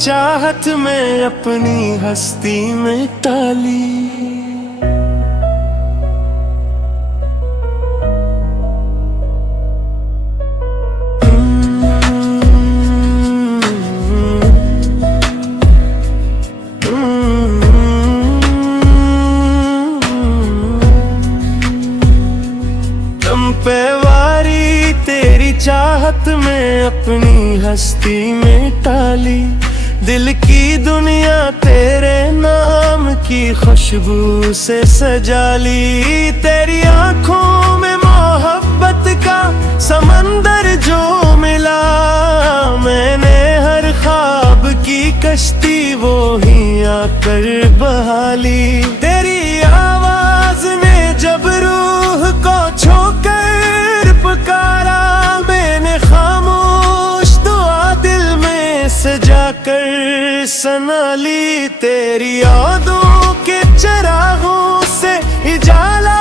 चाहत में अपनी हस्ती में टाली। पे वारी तेरी चाहत में अपनी हस्ती में टाली। दिल की दुनिया तेरे नाम की खुशबू से सजा ली। तेरी आंखों में मोहब्बत का समंदर जो मिला, मैंने हर ख्वाब की कश्ती वो ही आकर बहा ली। तेरी आवाज ने जब रूह को छोकर पुकारा, मैंने खामोश दुआ दिल में सजा कर सना ली। तेरी यादों के चरागों से उजाला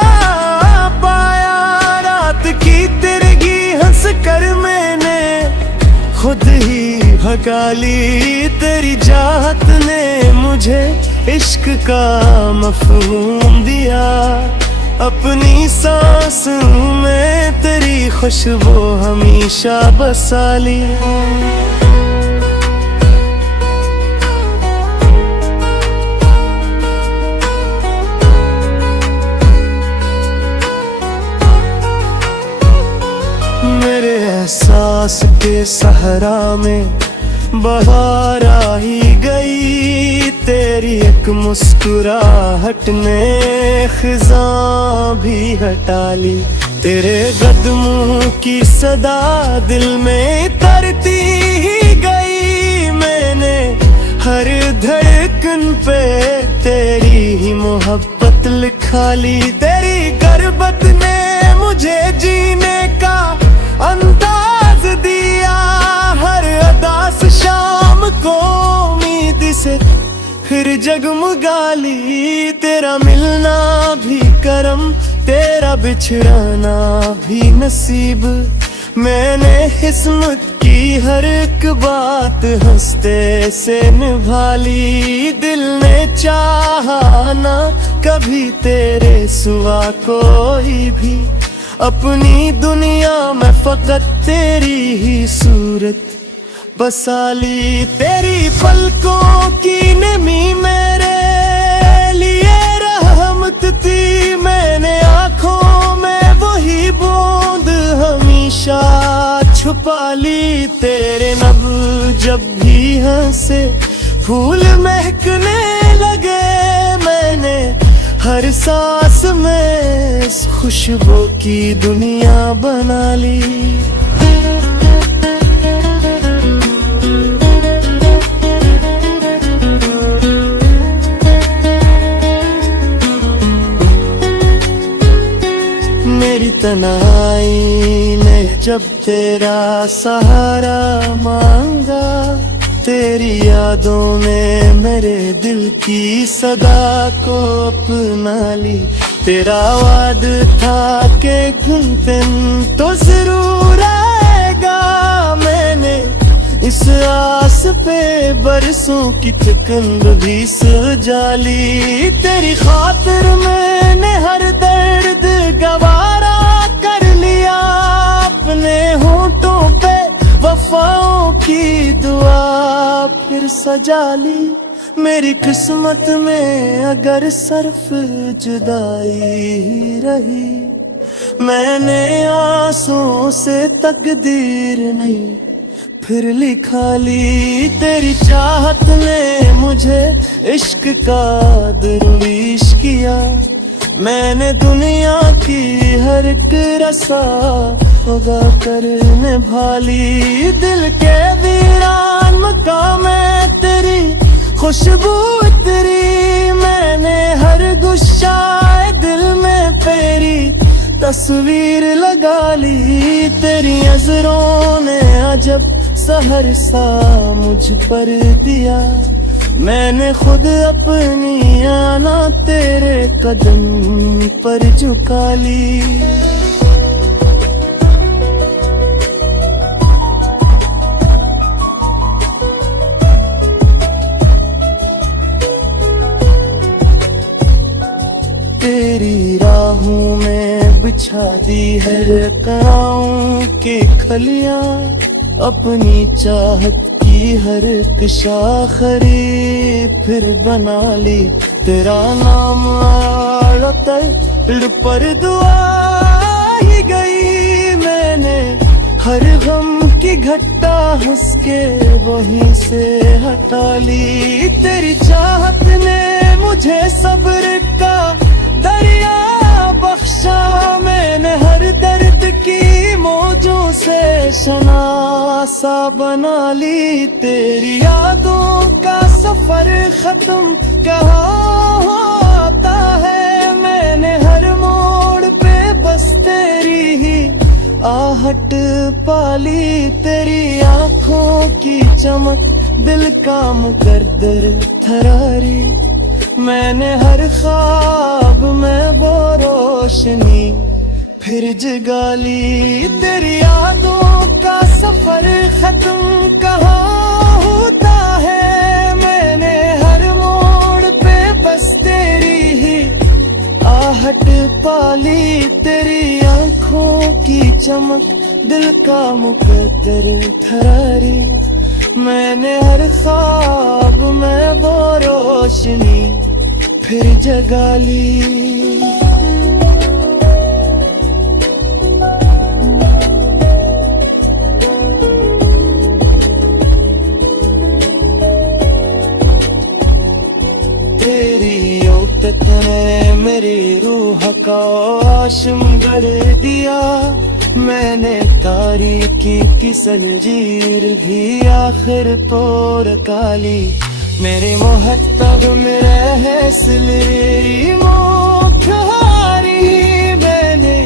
पाया, रात की तिरगी हंस कर मैंने खुद ही भगा ली। तेरी चाहत ने मुझे इश्क का मफ़हूम दिया, अपनी सांसों में तेरी खुशबू हमेशा बसा ली। मेरे एहसास के सहरा में बहार आ ही गई, तेरी एक मुस्कुराहट ने खिज़ां भी हटा ली। तेरे कदमों की सदा दिल में तरती ही गई, मैंने हर धड़कन पे तेरी ही मोहब्बत लिखा ली। तेरी गुर्बत ने मुझे जीने का अंदाज दिया, हर उदास शाम को उम्मीद से फिर जगमगा ली। तेरा मिलना भी करम, तेरा बिछड़ना भी नसीब, मैंने किस्मत की हर एक बात हंसते से निभा ली। दिल ने चाहा ना कभी तेरे सिवा कोई भी, अपनी दुनिया में फकत तेरी ही सूरत बसा ली। तेरी पलकों की नमी मेरे लिए रहमत थी, मैंने आँखों में वही बूंद हमेशा छुपा ली। तेरे लब जब भी हंसे फूल महकने लगे, मैंने हर सांस में इस खुशबू की दुनिया बना ली। मेरी तन्हाई ने जब तेरा सहारा मांगा, तेरी यादों ने मेरे दिल की सदा को अपना ली। तेरा वाद था कि दिन तो जरूर आएगा, मैंने इस आस पे बरसों की थिकंद भी सजा ली। तेरी खातिर मैंने हर दर्द गवारा कर लिया, अपने होंठों पे वफाओं की दुआ फिर सजा ली। मेरी किस्मत में अगर सिर्फ जुदाई ही रही, मैंने आंसुओं से तकदीर नहीं फिर लिखा ली। तेरी चाहत ने मुझे इश्क का दरवेश किया, मैंने दुनिया की हर एक रसा खुदा कर निभा ली। दिल के वीरान मकाम में तेरी खुशबू तेरी, मैंने हर गुस्साए दिल में तेरी तस्वीर लगा ली। तेरी नजरों ने अजब सहर सा मुझ पर दिया, मैंने खुद अपनी आना तेरे कदम पर झुका ली। तेरी राहों में बिछा दी है कनाओं की खलियां, अपनी चाहत की हर एक शाखरी फिर बना ली तेरा नाम आड़ पर दुआ ही गई मैंने, हर गम की घट्टा हंस के वहीं से हटा ली। तेरी चाहत ने मुझे सब्र का दरिया बख्शा, मैंने हर दर्द की मौजों से शनासा बना ली। तेरी यादों का सफर खत्म कहाँ होता है, मैंने हर मोड़ पे बस तेरी ही आहट पाली। तेरी आंखों की चमक दिल का मुकद्दर थरारी, मैंने हर ख्वाब में वो रोशनी फिर जगा ली। तेरी यादों का सफर खत्म कहाँ होता है, मैंने हर मोड़ पे बस तेरी ही आहट पाली। तेरी आंखों की चमक दिल का मुकद्दर थरारी, मैंने हर ख्वाब में वो रोशनी फिर जगा ली। तेरी औतत ने मेरी रूह का आशम गढ़ दिया, मैंने तारीकी की जंजीर भी आखिर तोड़ काली। मेरे मोहत्तब में रह सिलेरी मुखहारी, मैंने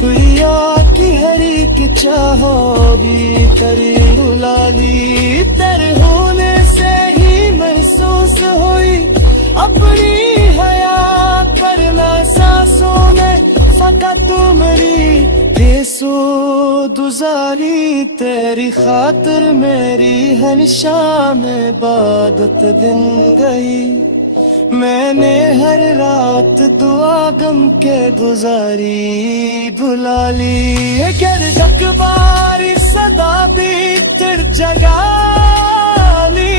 तुरिया की हरी की चाहो भी करी रुलाली। तेरे होने से ही महसूस हुई अपनी हयात, करना सांसों में फकत मेरी बेसुदुजारी। तेरी खातिर मेरी हर शाम इबादत दिन गई, मैंने हर रात दुआ गम के गुजारी भुला ली। अगर जकबारी सदा भी चिर जगा ली,